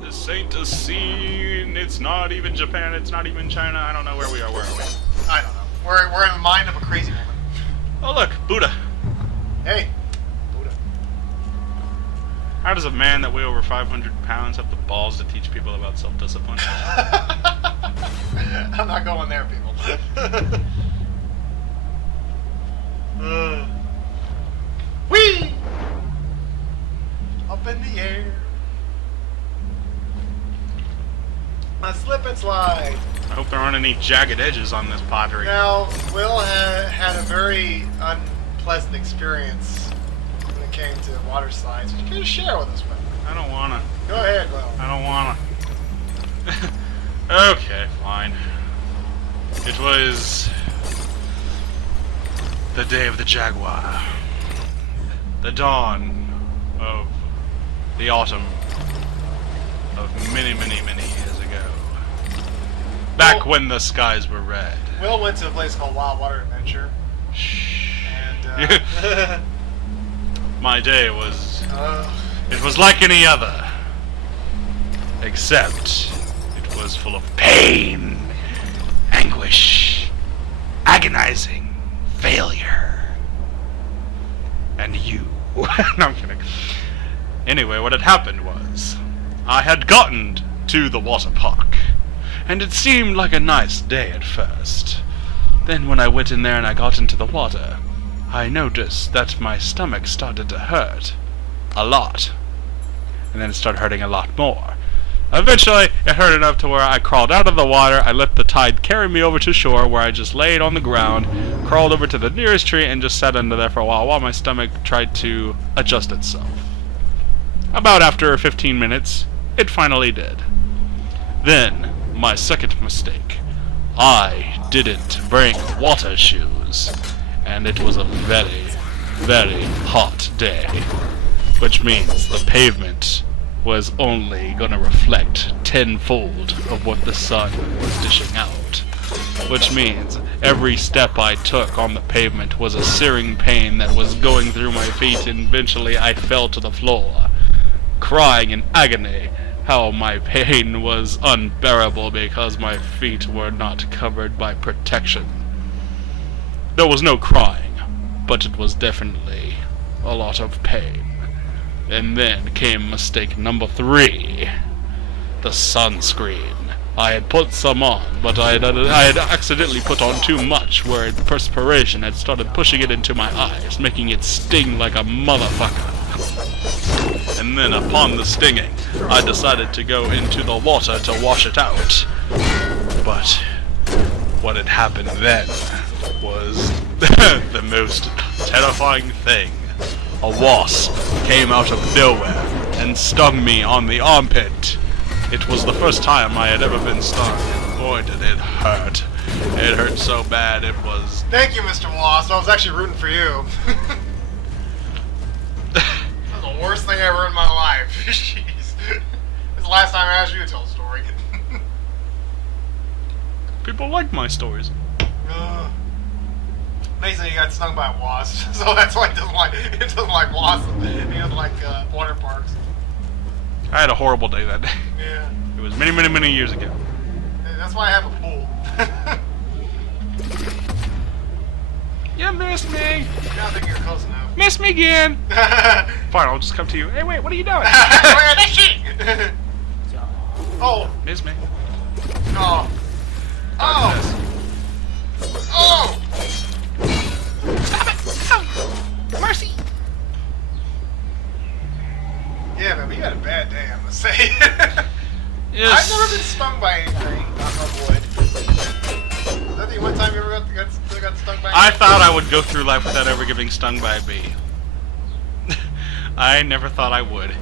This ain't a scene. It's not even Japan. It's not even China. I don't know where we are. Where are we? I don't know. We're in the mind of a crazy woman. Oh look, Buddha. Hey, Buddha. How does a man that weighs over 500 pounds have the balls to teach people about self-discipline? I'm not going there, people. Whee! Up in the air. A slip and slide. I hope there aren't any jagged edges on this pottery. Now, Will had a very unpleasant experience when it came to water slides. Would you care to share with us, Will? I don't wanna. Go ahead, Will. I don't wanna. Okay, fine. It was the day of the Jaguar. The dawn of the autumn of many, many, many years ago. Back when the skies were red. Will went to a place called Wild Water Adventure. Shh. And, my day was... it was like any other. Except it was full of pain, anguish, agonizing failure. And you. No, I'm kidding. Anyway, what had happened was, I had gotten to the water park, and it seemed like a nice day at first. Then when I went in there and I got into the water, I noticed that my stomach started to hurt. A lot. And then it started hurting a lot more. Eventually, it hurt enough to where I crawled out of the water, I let the tide carry me over to shore, where I just laid on the ground, crawled over to the nearest tree, and just sat under there for a while my stomach tried to adjust itself. About after 15 minutes, it finally did. Then, my second mistake. I didn't bring water shoes, and it was a very, very hot day, which means the pavement was only gonna reflect tenfold of what the sun was dishing out, which means every step I took on the pavement was a searing pain that was going through my feet, and eventually I fell to the floor, crying in agony how my pain was unbearable because my feet were not covered by protection. There was no crying, but it was definitely a lot of pain. And then came mistake number 3. The sunscreen. I had put some on, but I had accidentally put on too much, where perspiration had started pushing it into my eyes, making it sting like a motherfucker. And then upon the stinging, I decided to go into the water to wash it out. But what had happened then was the most terrifying thing. A wasp came out of nowhere and stung me on the armpit. It was the first time I had ever been stung, and boy did it hurt. It hurt so bad it was... Thank you, Mr. Wasp. I was actually rooting for you. That was the worst thing ever in my life. Jeez. This is the last time I asked you to tell a story. People like my stories. Basically, he got stung by a wasp, so that's why he doesn't like wasps. He doesn't like water parks. I had a horrible day that day. Yeah. It was many, many, many years ago. That's why I have a pool. You missed me! I don't think you're close enough. Miss me again! Fine, I'll just come to you. Hey, wait, what are you doing? Where is she? Oh! Miss me. Oh! Oh! Oh! Stop it! Oh! Mercy! Yeah, man, but you had a bad day, I must say. Yes. I've never been stung by anything, knock on wood. Is that the one time you ever got stung by anything? I thought I would go through life without ever getting stung by a bee. I never thought I would.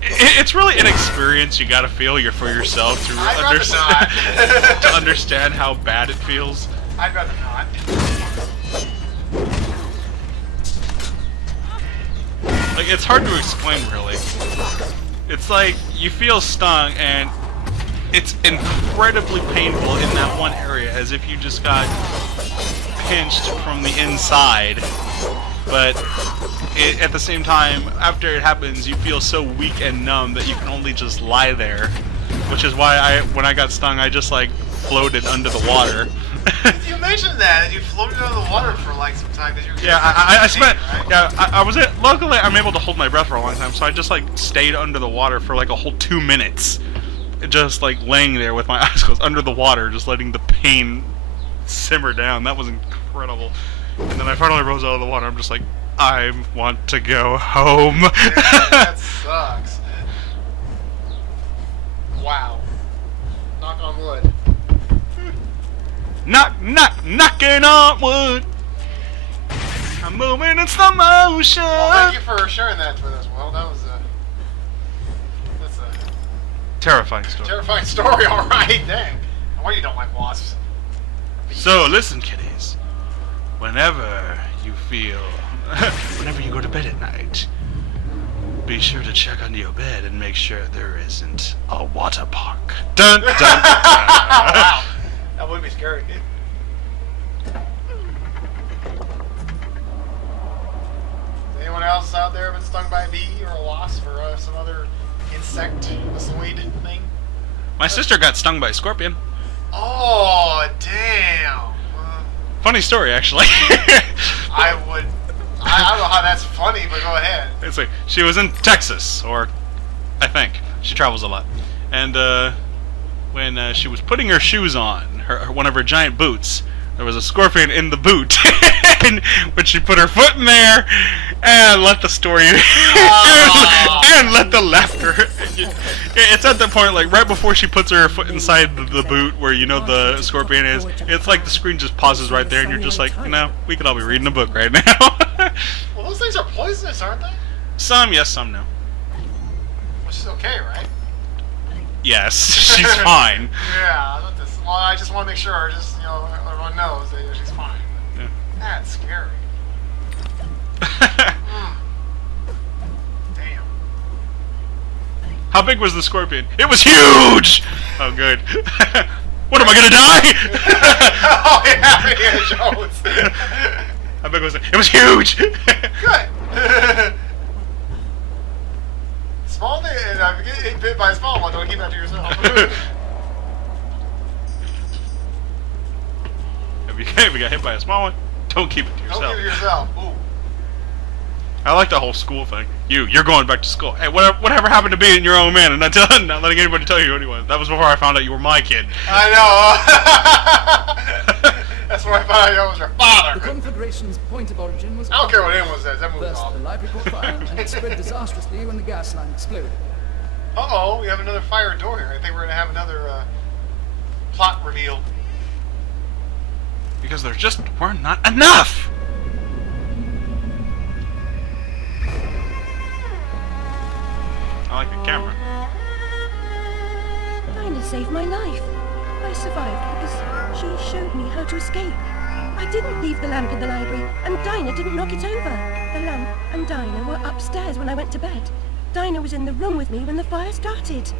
It's really an experience you gotta feel for yourself to to understand how bad it feels. I'd rather not. Like, it's hard to explain, really. It's like, you feel stung, and it's incredibly painful in that one area, as if you just got pinched from the inside, but at the same time, after it happens, you feel so weak and numb that you can only just lie there, which is why when I got stung, I just like floated under the water. You mentioned that you floated under the water for like some time because you were I spent right? yeah I was luckily I'm able to hold my breath for a long time, so I just like stayed under the water for like a whole 2 minutes, just like laying there with my eyes closed under the water, just letting the pain simmer down. That was incredible. And then I finally rose out of the water. I'm just like, I want to go home. Yeah, that sucks. Wow. Knock on wood. Knocking on wood. I'm moving in slow motion. Well, thank you for sharing that with us. Well, that's a Terrifying story. terrifying story. All right, dang. Why you don't like wasps? So listen, kiddies. Whenever you go to bed at night, be sure to check under your bed and make sure there isn't a water park. Dun dun. dun. Wow, that would be scary. Anyone else out there been stung by a bee or a wasp or some other insectoid thing? My sister got stung by a scorpion. Oh, damn. Funny story, actually. I don't know how that's funny, but go ahead. It's like she was in Texas, or I think she travels a lot, and when she was putting her shoes on, one of her giant boots, there was a scorpion in the boot. And when she put her foot in there and let the story and let the laughter, it's at the point like right before she puts her foot inside the boot where you know the scorpion is. It's like the screen just pauses right there, and you're just like, you know, we could all be reading a book right now. Well, those things are poisonous, aren't they? Some yes, some no. Which is okay, right? Yes, she's fine. Yeah, well, I just want to make sure, just, you know, everyone knows that she's fine. Yeah. That's scary. Mm. Damn. How big was the scorpion? It was huge! Oh, good. What, am I gonna die? Oh, yeah, yeah, Jones. How big was it? It was huge! Good. Small thing, if you get bit by a small one, don't keep that to yourself. If you got hit by a small one, don't keep it to yourself. Don't keep it to yourself. Ooh. I like the whole school thing. You're going back to school. Hey, whatever happened to being your own man and not letting anybody tell you who he was? That was before I found out you were my kid. I know. That's where I found out I was your father. The Confederation's point of origin was... I don't care what anyone says. That movie's First, off. the library caught fire, and it spread disastrously when the gas line exploded. Uh-oh, we have another fire door here. I think we're going to have another plot reveal. Because there just were not enough! I like the camera. Dinah saved my life. I survived because she showed me how to escape. I didn't leave the lamp in the library, and Dinah didn't knock it over. The lamp and Dinah were upstairs when I went to bed. Dinah was in the room with me when the fire started.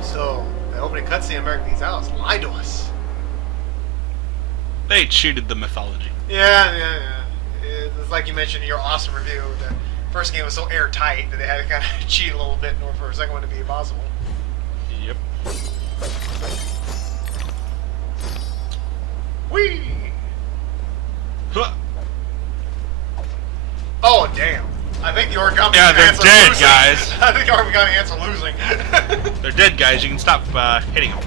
So, the opening cutscene in American House lied to us. They cheated the mythology. Yeah. It's like you mentioned in your awesome review. The first game was so airtight that they had to kind of cheat a little bit in order for a second one to be possible. Yep. Whee! Huh. Oh, damn. I think the origami Yeah, they're ants are dead, losing. guys. I think the origami ants are losing. They're dead, guys. You can stop hitting them.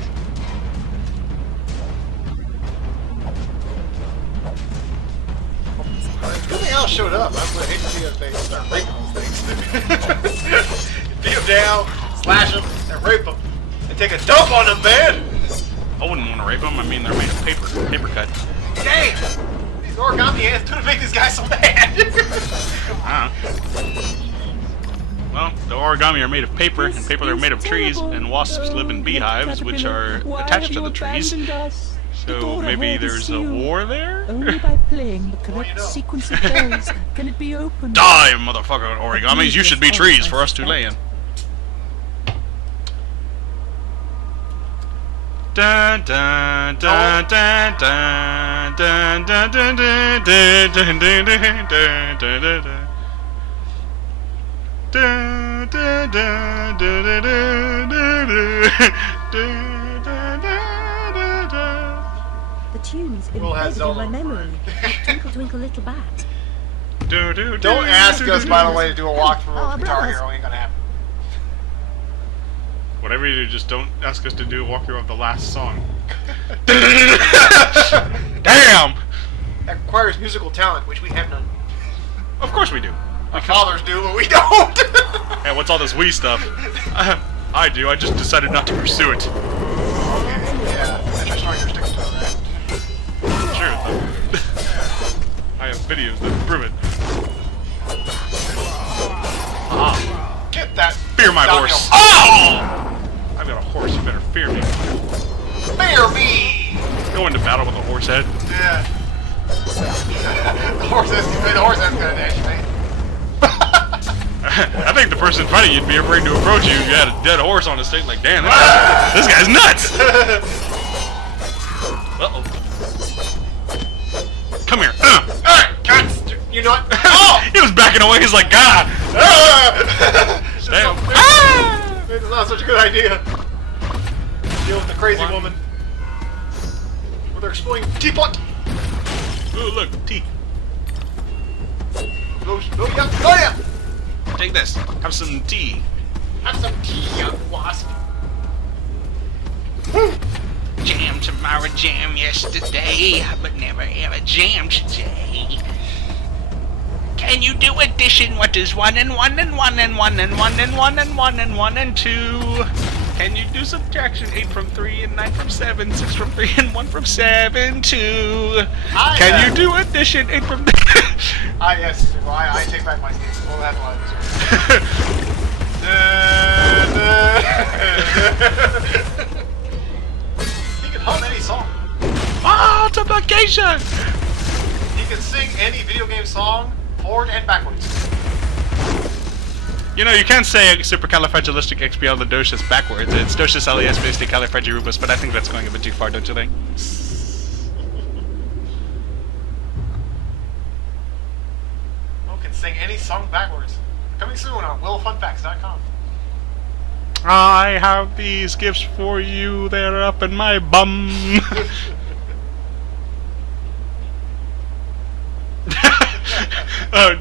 Something else showed up. I would hate to see if they start raping these things. Beat them down, slash them, and rape them. And take a dump on them, man! I wouldn't want to rape them. I mean, they're made of paper cut. Damn! These origami ants gonna make this guy so mad! Well, the origami are made of paper, and paper are made of trees, and wasps live in beehives, which are attached to the trees. So maybe there's a war there? Only by playing the correct Well, you know. sequence of bells can it be opened. Die, motherfucker origamis! You should be trees for us to lay in. Dun dun dun dun dun dun dun dun dun dun dun dun dun dun dun dun dun. Dun, dun, dun, dun, dun, dun, dun, dun, dun, dun. The tune's Will has embedded in my Zelda. memory. Like Twinkle Twinkle Little Bat. Don't ask us, by the way, to do a walkthrough Oh, of Guitar brothers. Hero. Ain't gonna happen. Whatever you do, just don't ask us to do a walkthrough of the last song. Damn! That requires musical talent, which we have none. Of course we do. Our fathers do, but we don't. Hey, what's all this Wii stuff? I do. I just decided not to pursue it. Yeah, that's your story. You're sticking to it, right? True, though. I have videos that prove it. Ah, Get that. fear my downhill. horse. Oh! I've got a horse. You better fear me. Fear me! Go into battle with a horse head. Yeah. the horse has gonna dash me. I think the person fighting you'd be afraid to approach you. You had a dead horse on his stick. Like, damn, this guy's nuts. Uh-oh. Come here. Alright, cats! You know what? Oh! He was backing away. He's like, God. Damn. It's not such a good idea. Deal with the crazy woman. With her exploding teapot. Ooh, look, tea. Oh yeah! Oh yeah! Take this. Have some tea. Have some tea, young wasp. Jam tomorrow, jam yesterday, but never ever jam today. Can you do addition? What is 1 and 1 and 1 and 1 and 1 and 1 and 1 and 1 and 2? Can you do subtraction? 8 from 3 and 9 from 7, 6 from 3 and 1 from 7, 2. Can you do addition? 8 from Ah, yes. Well, I take back my statement. We'll have one. He can hum any song. Multiplication! He can sing any video game song forward and backwards. You know, you can't say supercalifragilisticexpialidocious backwards. It's docious califragilisticexpialidocious, but I think that's going a bit too far, don't you think? Who can sing any song backwards? Coming soon on willfunfacts.com. I have these gifts for you, they're up in my bum.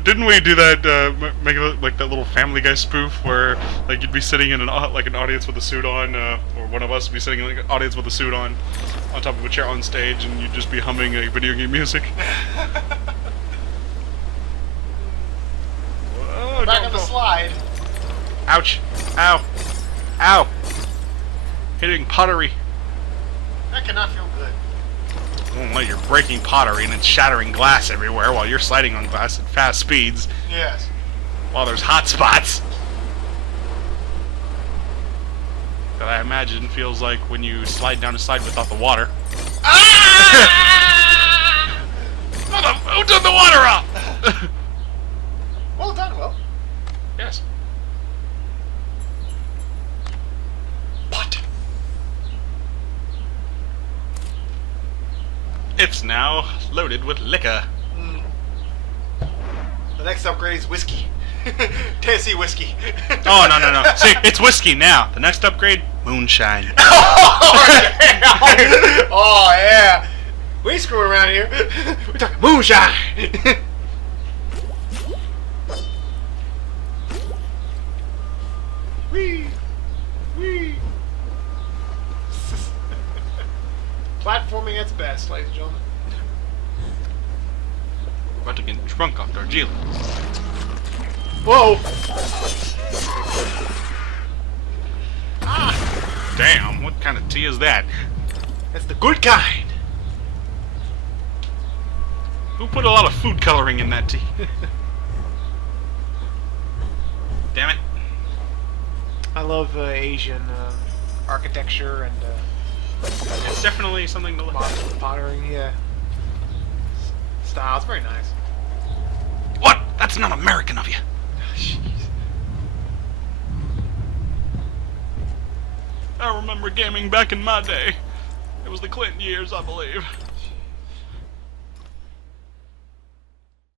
Didn't we do that, make it like that little Family Guy spoof where like you'd be sitting in an audience with a suit on, or one of us would be sitting in like an audience with a suit on top of a chair on stage, and you'd just be humming video game music? Whoa, Back don't on the go. slide. Ouch. Ow. Ow. Hitting pottery. That cannot feel good. Well, you're breaking pottery and it's shattering glass everywhere while you're sliding on glass at fast speeds Yes. while there's hot spots. That I imagine feels like when you slide down a slide without the water. Ah! Who turned the water off? Well done, Will. Yes. What? It's now loaded with liquor. The next upgrade is whiskey. Tennessee whiskey. Oh, no. See, it's whiskey now. The next upgrade, moonshine. Oh, yeah. Oh, yeah. We ain't screwing around here. We're talking moonshine. Wee. Wee. Platforming at its best, ladies and gentlemen. We're about to get drunk off Darjeeling. Whoa. Damn, what kind of tea is that? That's the good kind. Who put a lot of food coloring in that tea? Damn it. I love Asian architecture and It's definitely something to look at. modern pottery, yeah. Style, it's very nice. What? That's not American of you. Jeez. I remember gaming back in my day. It was the Clinton years, I believe.